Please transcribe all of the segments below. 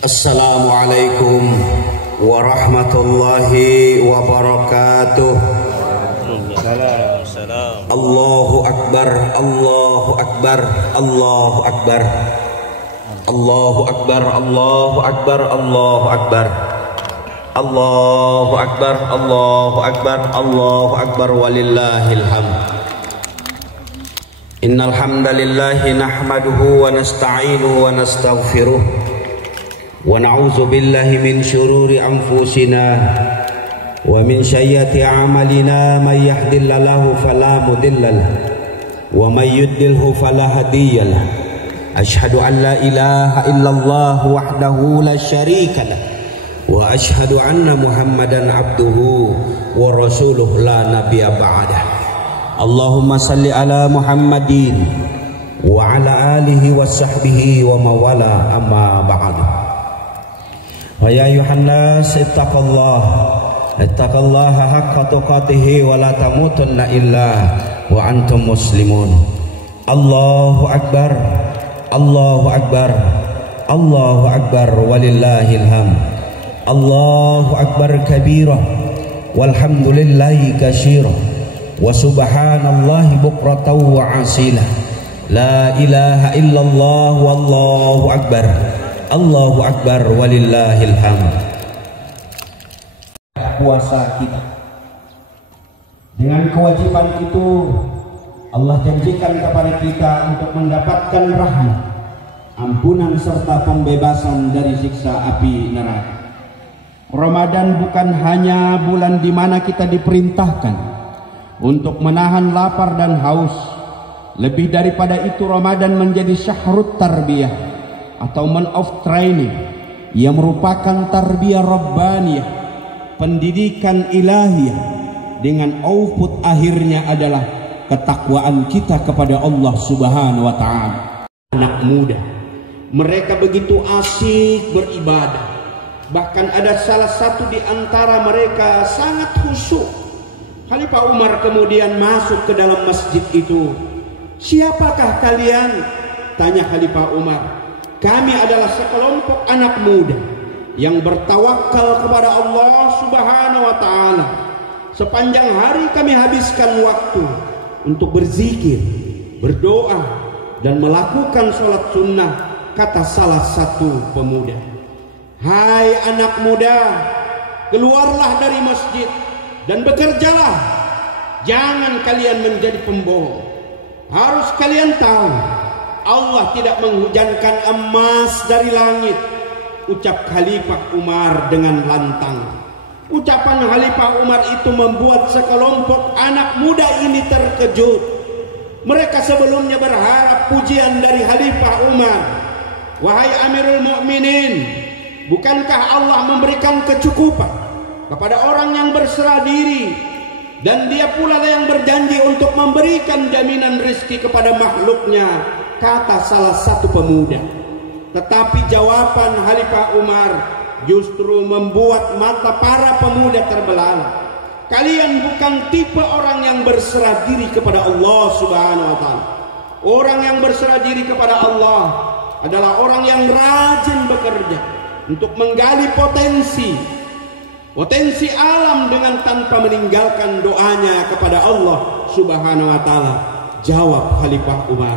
Assalamualaikum warahmatullahi wabarakatuh. Allahu Akbar, Allahu Akbar, Allahu Akbar, Allahu Akbar, Allahu Akbar, Allahu Akbar, Allahu Akbar, Allahu Akbar, Allahu Akbar, walillahil hamd. Innal hamdalillahi nahmaduhu wa nasta'inuhu wa nastaghfiruh wa na'udzu billahi min syururi anfusina wa min sayyiati a'malina may yahdihillahu fala mudhillalah wa may yudlilhu fala hadiyalah. Asyhadu an la ilaha illallah wahdahu la syarikalah wa asyhadu anna Muhammadan abduhu wa rasuluh la nabiyya ba'dah. Allahumma salli ala Muhammadin wa ala alihi wa sahbihi wa mawala amma ba'du. Wa ya ayuhan nas ittaqullaha haqqa tuqatih wa la tamutunna illa wa antum muslimun. Allahu akbar, Allahu akbar, Allahu akbar, walillahil hamd. Allahu akbar kabira walhamdulillahi katsira wa subhanallahi bukratan wa asila. La ilaha illallah wallahu akbar, Allahu akbar, walillahil hamd. Puasa kita dengan kewajiban itu Allah janjikan kepada kita untuk mendapatkan rahmat, ampunan serta pembebasan dari siksa api neraka. Ramadan bukan hanya bulan di mana kita diperintahkan untuk menahan lapar dan haus. Lebih daripada itu, Ramadan menjadi syahrut tarbiyah atau month of training yang merupakan tarbiyah rabbaniyah, pendidikan ilahiyah, dengan output akhirnya adalah ketakwaan kita kepada Allah Subhanahu wa taala. Anak muda, mereka begitu asik beribadah. Bahkan ada salah satu di antara mereka sangat khusyuk. Khalifah Umar kemudian masuk ke dalam masjid itu. Siapakah kalian? Tanya Khalifah Umar. Kami adalah sekelompok anak muda yang bertawakal kepada Allah Subhanahu wa taala. Sepanjang hari kami habiskan waktu untuk berzikir, berdoa, dan melakukan sholat sunnah, kata salah satu pemuda. Hai anak muda, keluarlah dari masjid dan bekerjalah. Jangan kalian menjadi pembohong. Harus kalian tahu, Allah tidak menghujankan emas dari langit. Ucap Khalifah Umar dengan lantang. Ucapan Khalifah Umar itu membuat sekelompok anak muda ini terkejut. Mereka sebelumnya berharap pujian dari Khalifah Umar. Wahai Amirul Mukminin, bukankah Allah memberikan kecukupan kepada orang yang berserah diri, dan dia pula yang berjanji untuk memberikan jaminan rezeki kepada makhluknya, kata salah satu pemuda. Tetapi jawaban Khalifah Umar justru membuat mata para pemuda terbelalak. Kalian bukan tipe orang yang berserah diri kepada Allah Subhanahu wa taala. Orang yang berserah diri kepada Allah adalah orang yang rajin bekerja untuk menggali potensi alam dengan tanpa meninggalkan doanya kepada Allah Subhanahu wa taala. Jawab Khalifah Umar.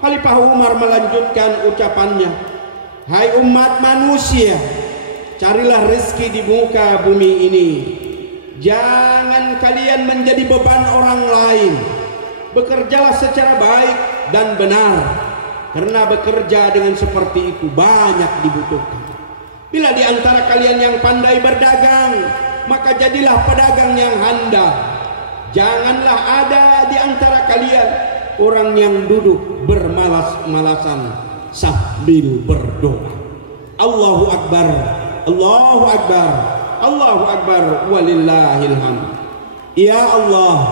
Khalifah Umar melanjutkan ucapannya. Hai umat manusia, carilah rezeki di muka bumi ini. Jangan kalian menjadi beban orang lain. Bekerjalah secara baik dan benar, karena bekerja dengan seperti itu banyak dibutuhkan. Bila di antara kalian yang pandai berdagang, maka jadilah pedagang yang handal. Janganlah ada di antara kalian orang yang duduk bermalas-malasan sambil berdoa. Allahu Akbar, Allahu Akbar, Allahu Akbar, walillahil hamd. Ya Allah,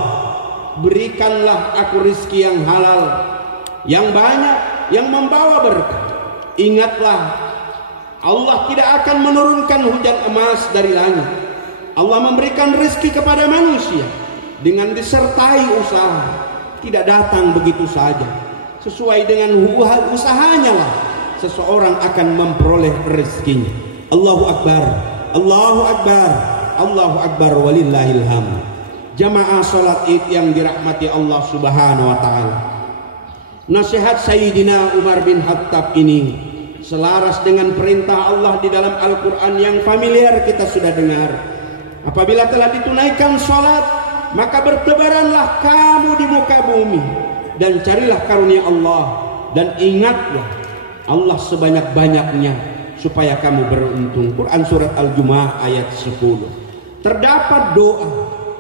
berikanlah aku rezeki yang halal, yang banyak, yang membawa berkah. Ingatlah, Allah tidak akan menurunkan hujan emas dari langit. Allah memberikan rezeki kepada manusia dengan disertai usaha. Tidak datang begitu saja. Sesuai dengan usahanya lah seseorang akan memperoleh rezekinya. Allahu Akbar, Allahu Akbar, Allahu Akbar, walillahil hamd. Jamaah salat Id yang dirahmati Allah Subhanahu wa taala. Nasihat Sayyidina Umar bin Khattab ini selaras dengan perintah Allah di dalam Al-Qur'an yang familiar kita sudah dengar. Apabila telah ditunaikan salat, maka bertebaranlah kamu di muka bumi dan carilah karunia Allah, dan ingatlah Allah sebanyak-banyaknya supaya kamu beruntung. Quran surat Al-Jumu'ah ayat 10. Terdapat doa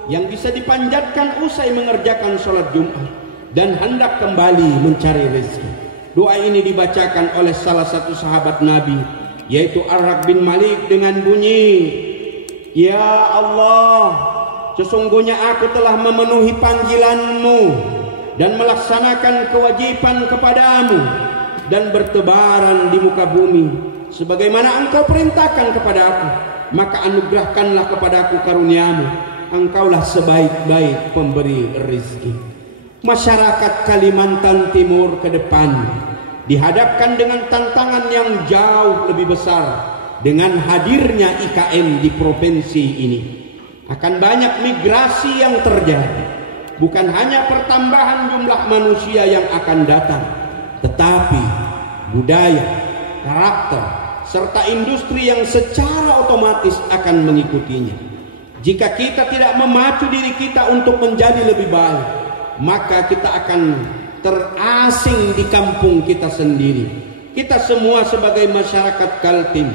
yang bisa dipanjatkan usai mengerjakan sholat Jumat dan hendak kembali mencari rezeki. Doa ini dibacakan oleh salah satu sahabat Nabi, yaitu Ar-Raq bin Malik, dengan bunyi, Ya Allah, sesungguhnya aku telah memenuhi panggilan-Mu dan melaksanakan kewajiban kepadamu dan bertebaran di muka bumi sebagaimana Engkau perintahkan kepada aku, maka anugerahkanlah kepadaku karunia-Mu. Engkaulah sebaik-baik pemberi rezeki. Masyarakat Kalimantan Timur ke depan dihadapkan dengan tantangan yang jauh lebih besar dengan hadirnya IKN di provinsi ini. Akan banyak migrasi yang terjadi. Bukan hanya pertambahan jumlah manusia yang akan datang, tetapi budaya, karakter, serta industri yang secara otomatis akan mengikutinya. Jika kita tidak memacu diri kita untuk menjadi lebih baik, maka kita akan terasing di kampung kita sendiri. Kita semua sebagai masyarakat Kaltim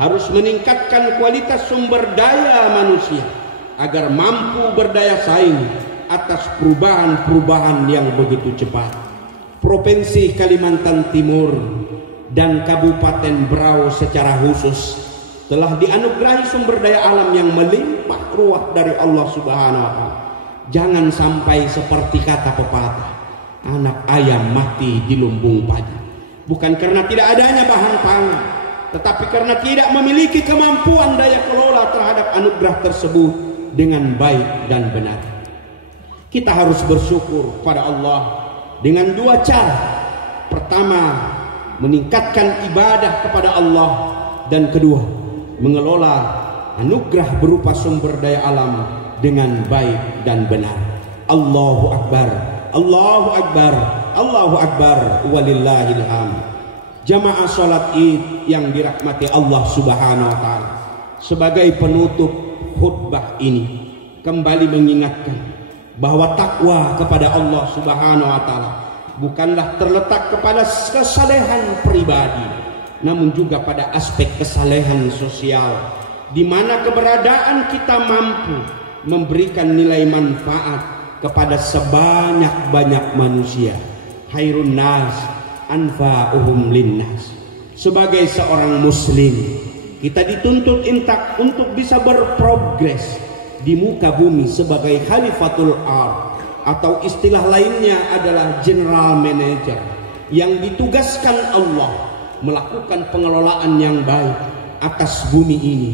harus meningkatkan kualitas sumber daya manusia agar mampu berdaya saing atas perubahan-perubahan yang begitu cepat. Provinsi Kalimantan Timur dan Kabupaten Berau secara khusus telah dianugerahi sumber daya alam yang melimpah ruah dari Allah Subhanahu wa taala. Jangan sampai seperti kata pepatah, anak ayam mati di lumbung padi. Bukan karena tidak adanya bahan pangan, tetapi karena tidak memiliki kemampuan daya kelola terhadap anugerah tersebut dengan baik dan benar. Kita harus bersyukur pada Allah dengan dua cara. Pertama, meningkatkan ibadah kepada Allah, dan kedua, mengelola anugerah berupa sumber daya alam dengan baik dan benar. Allahu Akbar, Allahu Akbar, Allahu Akbar, walillahil hamd. Jamaah salat Id yang dirahmati Allah Subhanahu wa taala, sebagai penutup khutbah ini kembali mengingatkan bahwa takwa kepada Allah Subhanahu wa taala bukanlah terletak kepada kesalehan pribadi, namun juga pada aspek kesalehan sosial, di mana keberadaan kita mampu memberikan nilai manfaat kepada sebanyak-banyak manusia. Khairun nas anfa'uhum linnas. Sebagai seorang muslim, kita dituntut untuk bisa berprogres di muka bumi sebagai khalifatul ard, atau istilah lainnya adalah general manager, yang ditugaskan Allah melakukan pengelolaan yang baik atas bumi ini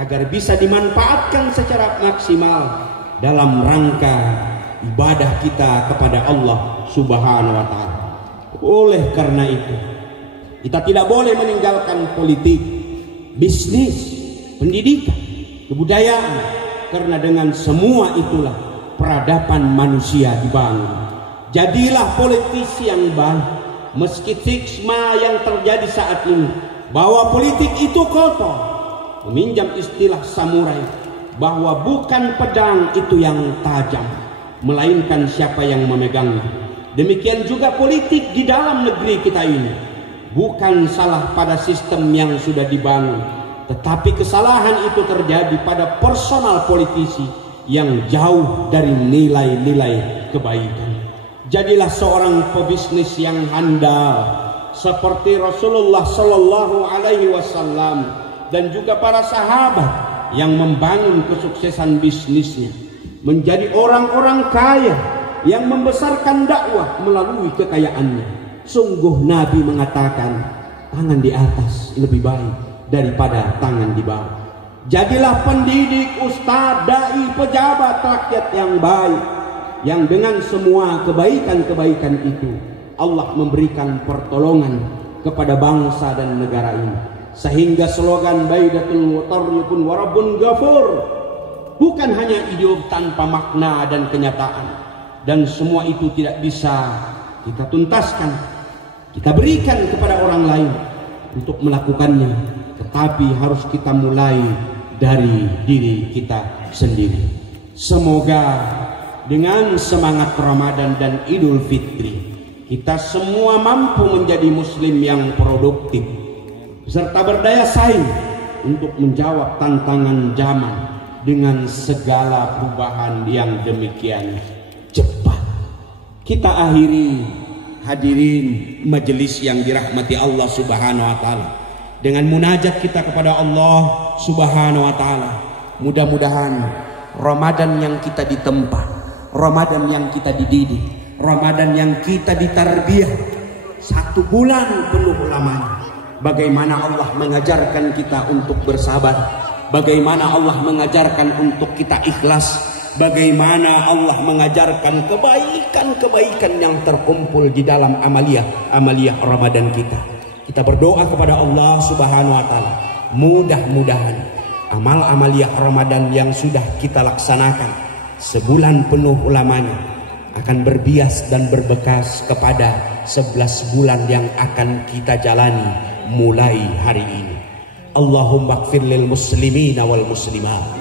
agar bisa dimanfaatkan secara maksimal dalam rangka ibadah kita kepada Allah Subhanahu wa taala. Oleh karena itu, kita tidak boleh meninggalkan politik, bisnis, pendidikan, kebudayaan, karena dengan semua itulah peradaban manusia dibangun. Jadilah politisi yang baik, meski stigma yang terjadi saat ini bahwa politik itu kotor, meminjam istilah samurai, bahwa bukan pedang itu yang tajam, melainkan siapa yang memegangnya. Demikian juga politik di dalam negeri kita ini bukan salah pada sistem yang sudah dibangun, tetapi kesalahan itu terjadi pada personal politisi yang jauh dari nilai-nilai kebaikan. Jadilah seorang pebisnis yang handal seperti Rasulullah Sallallahu Alaihi Wasallam dan juga para sahabat yang membangun kesuksesan bisnisnya, menjadi orang-orang kaya yang membesarkan dakwah melalui kekayaannya. Sungguh Nabi mengatakan, tangan di atas lebih baik daripada tangan di bawah. Jadilah pendidik, ustadz, dai, pejabat rakyat yang baik, yang dengan semua kebaikan-kebaikan itu Allah memberikan pertolongan kepada bangsa dan negara ini, sehingga slogan Baidatul Watarikun Warabun Ghafur bukan hanya ide tanpa makna dan kenyataan, dan semua itu tidak bisa kita tuntaskan, kita berikan kepada orang lain untuk melakukannya, tetapi harus kita mulai dari diri kita sendiri. Semoga dengan semangat Ramadan dan Idul Fitri kita semua mampu menjadi muslim yang produktif serta berdaya saing untuk menjawab tantangan zaman dengan segala perubahan yang demikian cepat. Kita akhiri hadirin majelis yang dirahmati Allah Subhanahu wa taala dengan munajat kita kepada Allah Subhanahu wa taala. Mudah-mudahan Ramadan yang kita ditempa, Ramadan yang kita dididik, Ramadan yang kita ditarbiyah 1 bulan penuh lamanya. Bagaimana Allah mengajarkan kita untuk bersabar, bagaimana Allah mengajarkan untuk kita ikhlas, bagaimana Allah mengajarkan kebaikan-kebaikan yang terkumpul di dalam amaliyah Ramadan kita. Kita berdoa kepada Allah Subhanahu wa taala, mudah-mudahan amal-amaliyah Ramadan yang sudah kita laksanakan sebulan penuh lamanya akan berbias dan berbekas kepada 11 bulan yang akan kita jalani mulai hari ini. Allahumma ighfir lil muslimina wal muslimat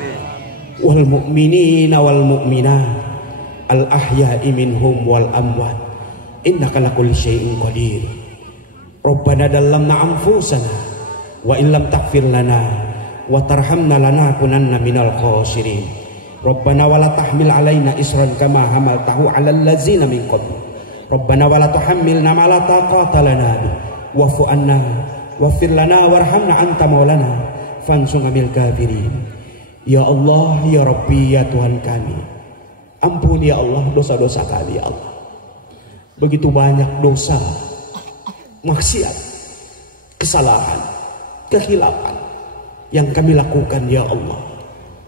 wal mu'minina wal mu'minat al ahya'i minhum wal amwat innaka lakulli syai'in qadir. Rabbana dallamna anfusana wa illam taghfir lana wa tarhamna lanakunanna minal khasirin. Rabbana wala tahmil alaina isran kama hamaltahu alal ladzina min qabl. Rabbana wala tuhammilna ma la taqata lana bi wa'fu anna waghfir lana warhamna anta maulana fansurna bil kafirin. Ya Allah, ya Rabbi, ya Tuhan kami, ampuni ya Allah dosa-dosa kami ya Allah. Begitu banyak dosa, maksiat, kesalahan, kehilapan yang kami lakukan ya Allah,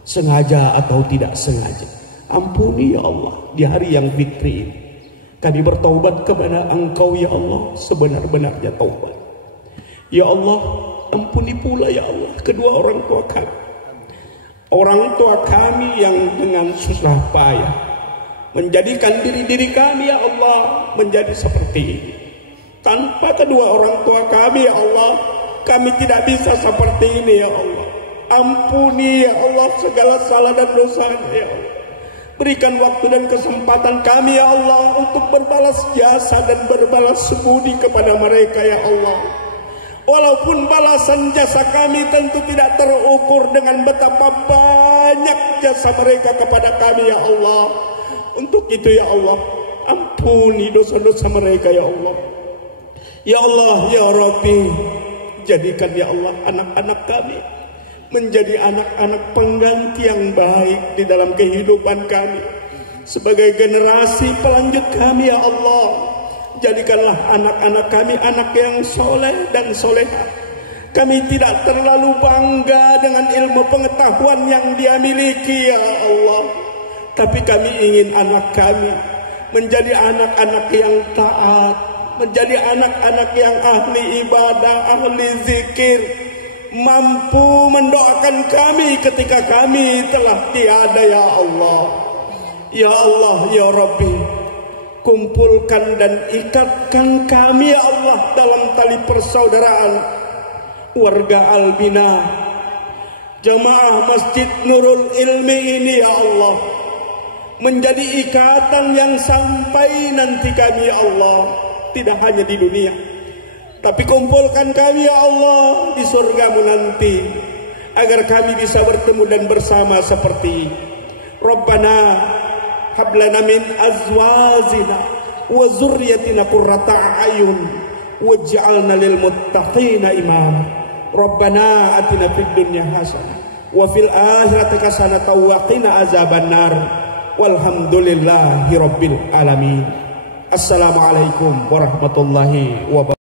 sengaja atau tidak sengaja. Ampuni ya Allah di hari yang fitri ini. Kami bertaubat kepada Engkau ya Allah sebenar-benarnya taubat. Ya Allah, ampuni pula ya Allah kedua orang tua kami. Orang tua kami yang dengan susah payah menjadikan diri-diri kami ya Allah menjadi seperti ini. Tanpa kedua orang tua kami ya Allah, kami tidak bisa seperti ini ya Allah. Ampuni ya Allah segala salah dan dosa ya Allah. Berikan waktu dan kesempatan kami ya Allah untuk berbalas jasa dan berbalas budi kepada mereka ya Allah. Walaupun balasan jasa kami tentu tidak terukur dengan betapa banyak jasa mereka kepada kami ya Allah. Untuk itu ya Allah, ampuni dosa-dosa mereka ya Allah. Ya Allah, ya Rabbi, jadikan ya Allah anak-anak kami menjadi anak-anak pengganti yang baik di dalam kehidupan kami. Sebagai generasi pelanjut kami ya Allah, jadikanlah anak-anak kami anak yang soleh dan soleha. Kami tidak terlalu bangga dengan ilmu pengetahuan yang dia miliki ya Allah, tapi kami ingin anak kami menjadi anak-anak yang taat, menjadi anak-anak yang ahli ibadah, ahli zikir, mampu mendoakan kami ketika kami telah tiada ya Allah. Ya Allah, ya Rabbi, kumpulkan dan ikatkan kami ya Allah dalam tali persaudaraan warga Albina, jamaah Masjid Nurul Ilmi ini ya Allah, menjadi ikatan yang sampai nanti kami ya Allah, tidak hanya di dunia, tapi kumpulkan kami ya Allah di surgamu nanti, agar kami bisa bertemu dan bersama seperti Rabbana hablana min azwajina wa zurriyatina qurrata a'yun waj'alna lil muttaqina imama. Rabbana atina fid dunya hasanah wa fil akhirati hasanah wa qina azabannar. Walhamdulillahi rabbil alamin. Assalamualaikum warahmatullahi wabarakatuh.